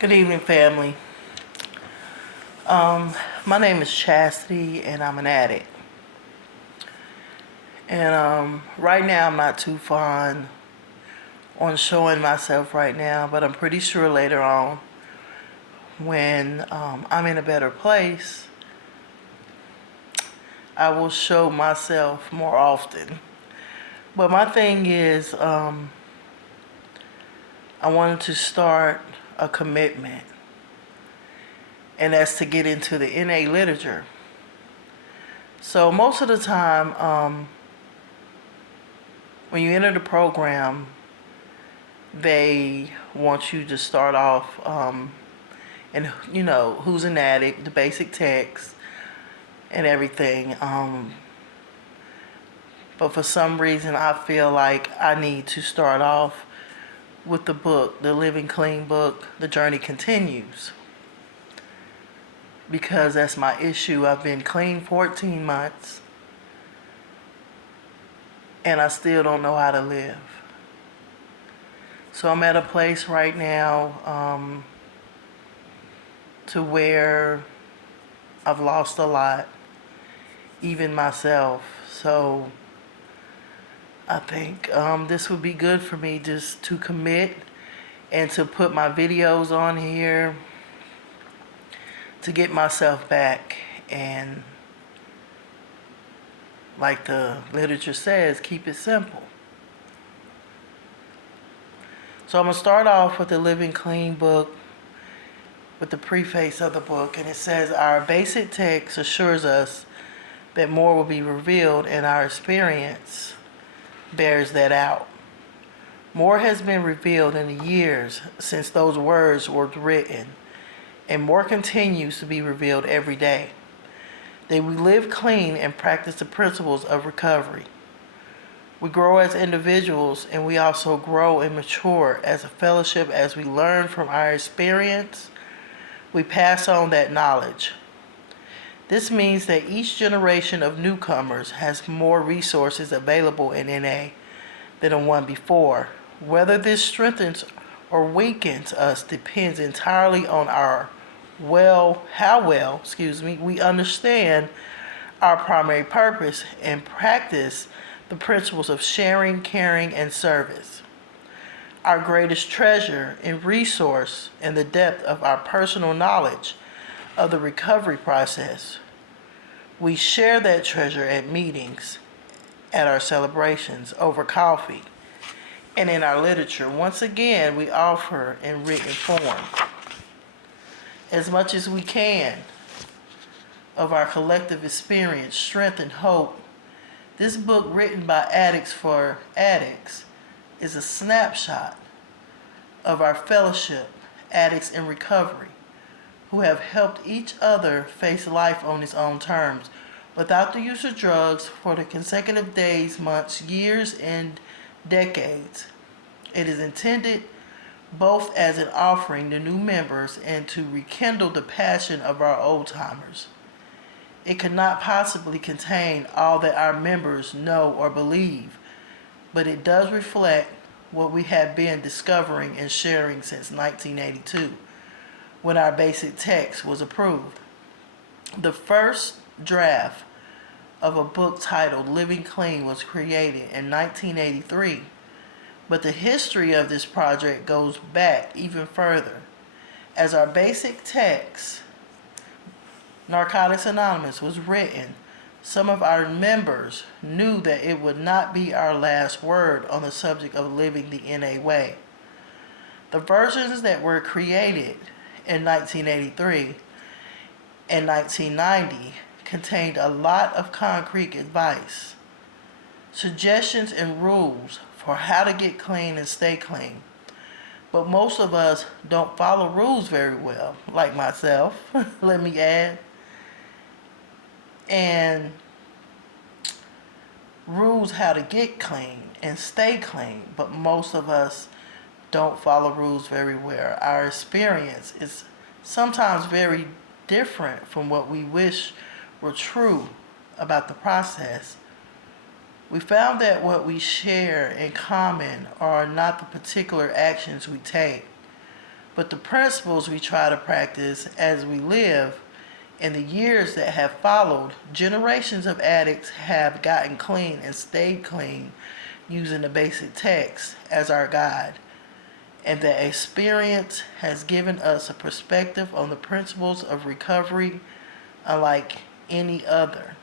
Good evening, family. My name is Chastity, and I'm an addict. And right now, I'm not too fond on showing myself right now, but I'm pretty sure later on, when I'm in a better place, I will show myself more often. But my thing is, I wanted to start a commitment, and that's to get into the NA literature. So most of the time, when you enter the program, they want you to start off, and who's an addict, the basic text, and everything. But for some reason, I feel like I need to start off with the book, the Living Clean book, The Journey Continues, because that's my issue. I've been clean 14 months, and I still don't know how to live. So I'm at a place right now to where I've lost a lot, even myself. So I think this would be good for me just to commit and to put my videos on here to get myself back. And like the literature says, keep it simple. So I'm going to start off with the Living Clean book, with the preface of the book, and it says, our basic text assures us that more will be revealed, and our experience bears that out. More has been revealed in the years since those words were written, and more continues to be revealed every day. That we live clean and practice the principles of recovery. We grow as individuals, and we also grow and mature as a fellowship as we learn from our experience. We pass on that knowledge. This means that each generation of newcomers has more resources available in NA than the one before. Whether this strengthens or weakens us depends entirely on how well we understand our primary purpose and practice the principles of sharing, caring, and service. Our greatest treasure and resource in the depth of our personal knowledge of the recovery process. We share that treasure at meetings, at our celebrations, over coffee, and in our literature. Once again, we offer in written form as much as we can of our collective experience, strength, and hope. This book, written by addicts for addicts, is a snapshot of our fellowship, addicts in recovery, who have helped each other face life on its own terms, without the use of drugs, for the consecutive days, months, years, and decades. It is intended both as an offering to new members and to rekindle the passion of our old timers. It could not possibly contain all that our members know or believe, but it does reflect what we have been discovering and sharing since 1982, when our basic text was approved. The first draft of a book titled Living Clean was created in 1983, but the history of this project goes back even further. As our basic text, Narcotics Anonymous, was written, some of our members knew that it would not be our last word on the subject of living the NA way. The versions that were created in 1983 and 1990 contained a lot of concrete advice, suggestions, and rules for how to get clean and stay clean. But most of us don't follow rules very well, like myself, let me add. And rules how to get clean and stay clean, but most of us don't follow rules very well. Our experience is sometimes very different from what we wish were true about the process. We found that what we share in common are not the particular actions we take, But the principles we try to practice as we live, in the years that have followed, generations of addicts have gotten clean and stayed clean using the basic text as our guide. And that experience has given us a perspective on the principles of recovery unlike any other.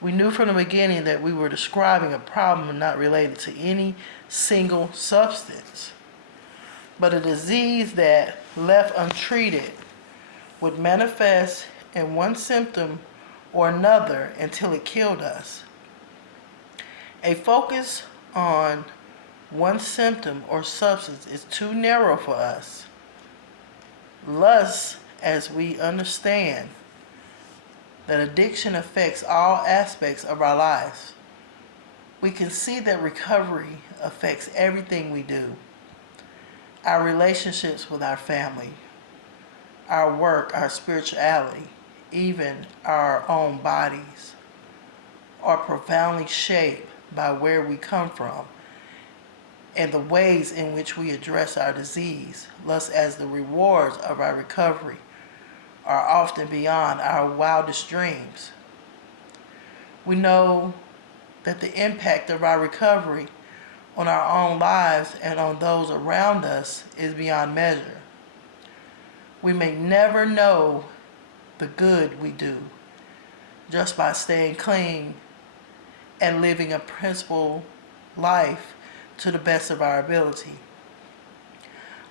We knew from the beginning that we were describing a problem not related to any single substance, but a disease that, left untreated, would manifest in one symptom or another until it killed us. A focus on one symptom or substance is too narrow for us. Thus, as we understand that addiction affects all aspects of our lives, we can see that recovery affects everything we do. Our relationships with our family, our work, our spirituality, even our own bodies are profoundly shaped by where we come from and the ways in which we address our disease, thus as the rewards of our recovery are often beyond our wildest dreams. We know that the impact of our recovery on our own lives and on those around us is beyond measure. We may never know the good we do just by staying clean and living a principled life to the best of our ability.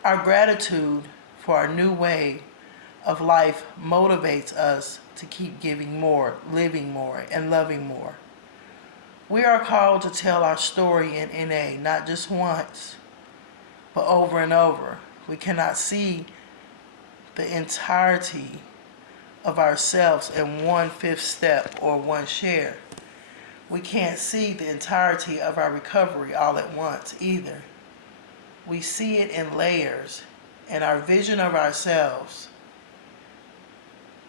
Our gratitude for our new way of life motivates us to keep giving more, living more, and loving more. We are called to tell our story in NA, not just once, but over and over. We cannot see the entirety of ourselves in one fifth step or one share. We can't see the entirety of our recovery all at once either. We see it in layers, and our vision of ourselves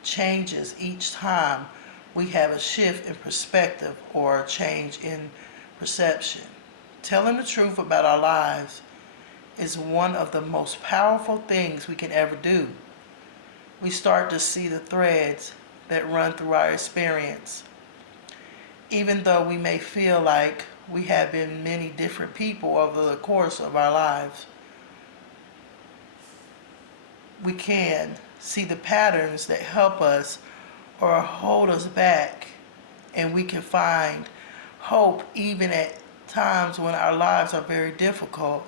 changes each time we have a shift in perspective or a change in perception. Telling the truth about our lives is one of the most powerful things we can ever do. We start to see the threads that run through our experience. Even though we may feel like we have been many different people over the course of our lives, we can see the patterns that help us or hold us back, and we can find hope even at times when our lives are very difficult.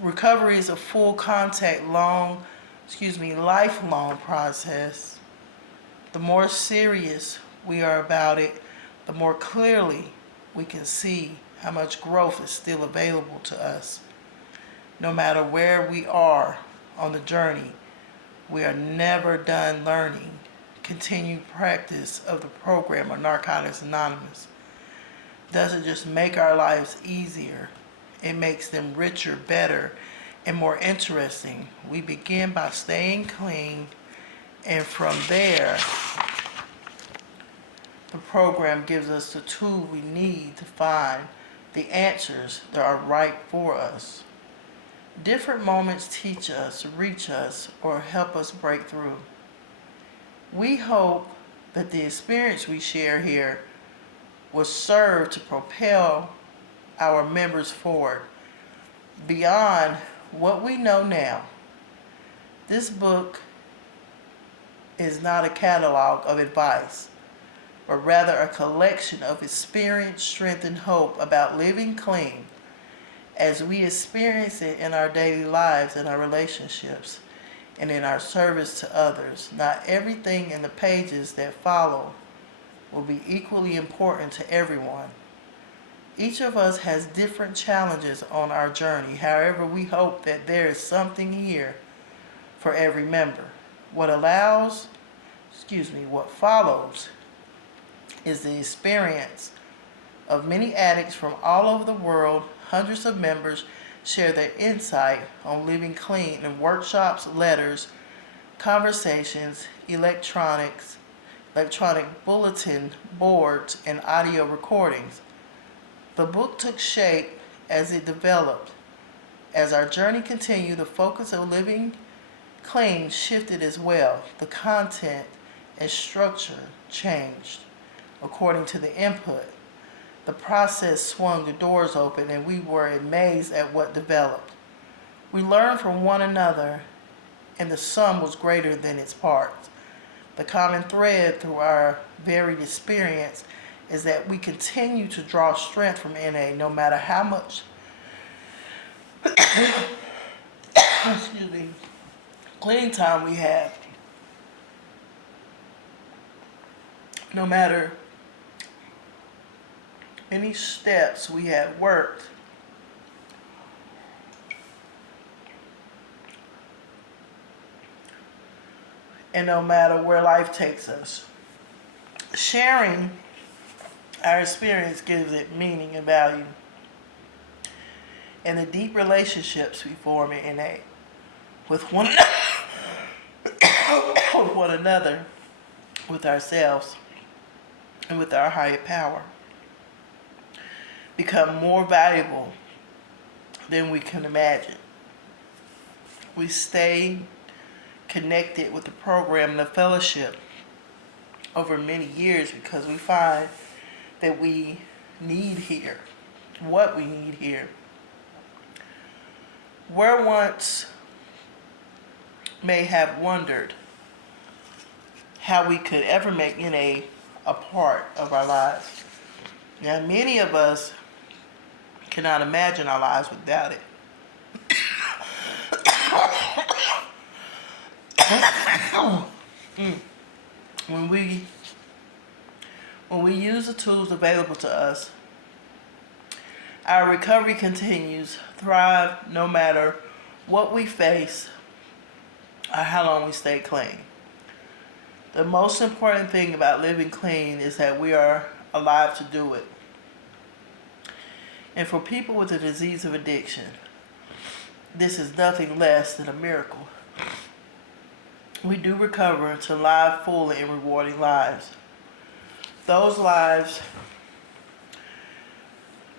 Recovery is a full contact, lifelong process. The more serious we are about it, the more clearly we can see how much growth is still available to us. No matter where we are on the journey, we are never done learning. Continued practice of the program of Narcotics Anonymous doesn't just make our lives easier, it makes them richer, better, and more interesting. We begin by staying clean, and from there, the program gives us the tool we need to find the answers that are right for us. Different moments teach us, reach us, or help us break through. We hope that the experience we share here will serve to propel our members forward beyond what we know now. This book is not a catalog of advice, but rather a collection of experience, strength, and hope about living clean as we experience it in our daily lives and our relationships and in our service to others. Not everything in the pages that follow will be equally important to everyone. Each of us has different challenges on our journey. However, we hope that there is something here for every member. What follows is the experience of many addicts from all over the world. Hundreds of members share their insight on living clean in workshops, letters, conversations, electronic bulletin boards, and audio recordings. The book took shape as it developed, As our journey continued, the focus of living clean shifted as well. The content and structure changed according to the input. The process swung the doors open, and we were amazed at what developed. We learned from one another, and the sum was greater than its parts. The common thread through our varied experience is that we continue to draw strength from NA no matter how much excuse me, clean time we have. No matter any steps we have worked, and no matter where life takes us. Sharing our experience gives it meaning and value. And the deep relationships we form in NA with one with one another, with ourselves, and with our higher power become more valuable than we can imagine. We stay connected with the program and the fellowship over many years because we find that we need here what we need here. Where once may have wondered how we could ever make NA a part of our lives. Now, many of us cannot imagine our lives without it. When we use the tools available to us, our recovery continues, thrive no matter what we face or how long we stay clean. The most important thing about living clean is that we are alive to do it. And for people with the disease of addiction, this is nothing less than a miracle. We do recover to live full and rewarding lives. Those lives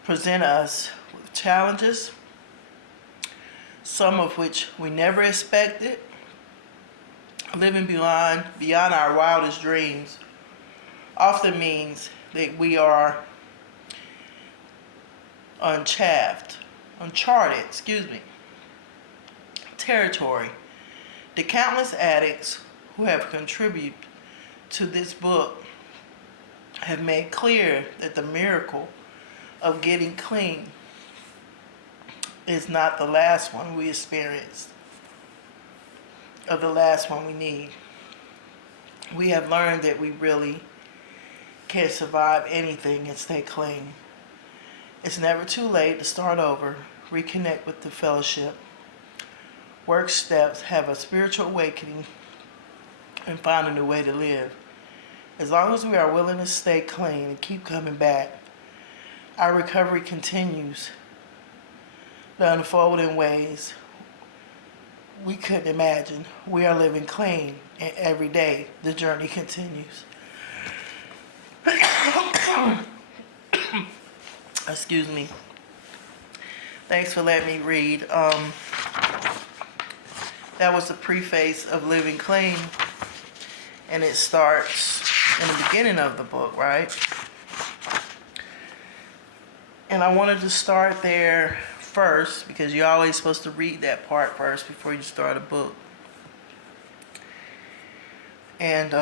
present us with challenges, some of which we never expected. Living beyond our wildest dreams often means that we are uncharted territory. The countless addicts who have contributed to this book have made clear that the miracle of getting clean is not the last one we experienced, or the last one we need. We have learned that we really can survive anything and stay clean. It's never too late to start over, reconnect with the fellowship, work steps, have a spiritual awakening, and find a new way to live. As long as we are willing to stay clean and keep coming back, our recovery continues to unfold in ways we couldn't imagine. We are living clean, and every day the journey continues. Excuse me. Thanks for letting me read. That was the preface of Living Clean, and it starts in the beginning of the book, right? And I wanted to start there first because you're always supposed to read that part first before you start a book. And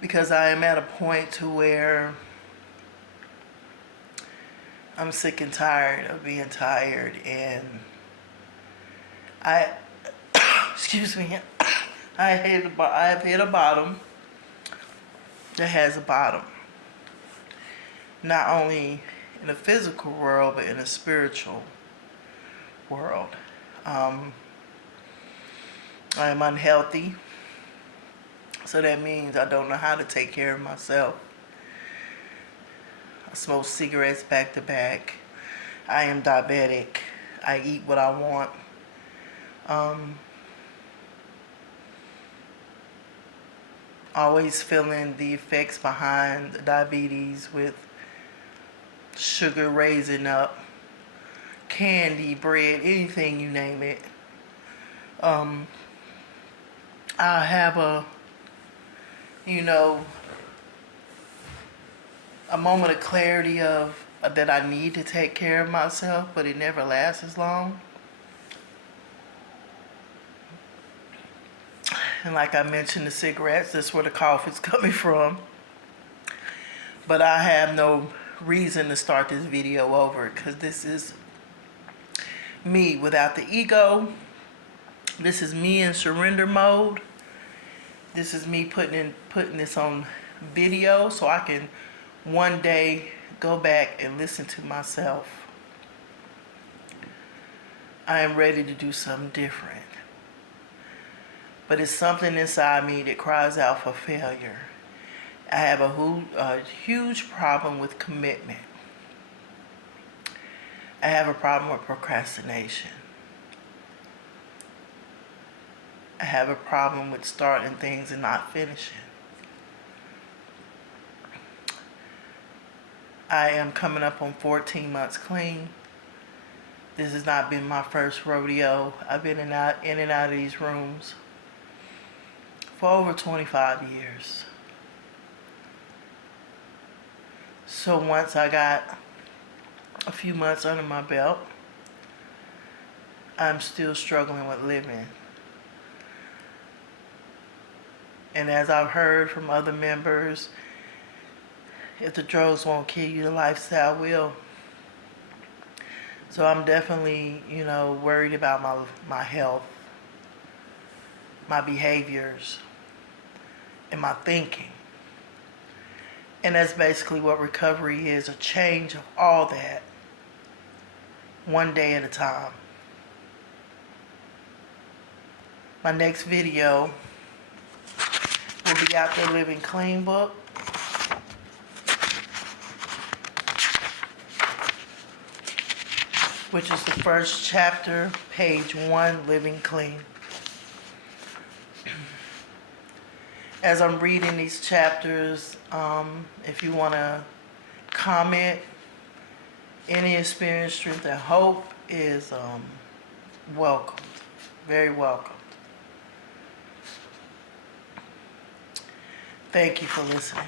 because I am at a point to where I'm sick and tired of being tired, and excuse me, I have hit a bottom that has a bottom. Not only in the physical world, but in the spiritual world. I am unhealthy, so that means I don't know how to take care of myself. I smoke cigarettes back to back. I am diabetic. I eat what I want. Always feeling the effects behind the diabetes with sugar raising up, candy, bread, anything you name it. I have you know, a moment of clarity of that I need to take care of myself, but it never lasts as long. And like I mentioned, the cigarettes, that's where the cough is coming from. But I have no reason to start this video over because this is me without the ego. This is me in surrender mode. This is me putting this on video so I can one day go back and listen to myself. I am ready to do something different. But it's something inside me that cries out for failure. I have a huge problem with commitment. I have a problem with procrastination. I have a problem with starting things and not finishing. I am coming up on 14 months clean. This has not been my first rodeo. I've been in and out of these rooms for over 25 years. So once I got a few months under my belt, I'm still struggling with living. And as I've heard from other members, if the drugs won't kill you, the lifestyle will. So I'm definitely, worried about my health, my behaviors, and my thinking. And that's basically what recovery is, a change of all that, one day at a time. My next video will be out the Living Clean book. Which is the first chapter, page 1, Living Clean. As I'm reading these chapters, if you want to comment, any experience, strength, and hope is welcomed, very welcomed. Thank you for listening.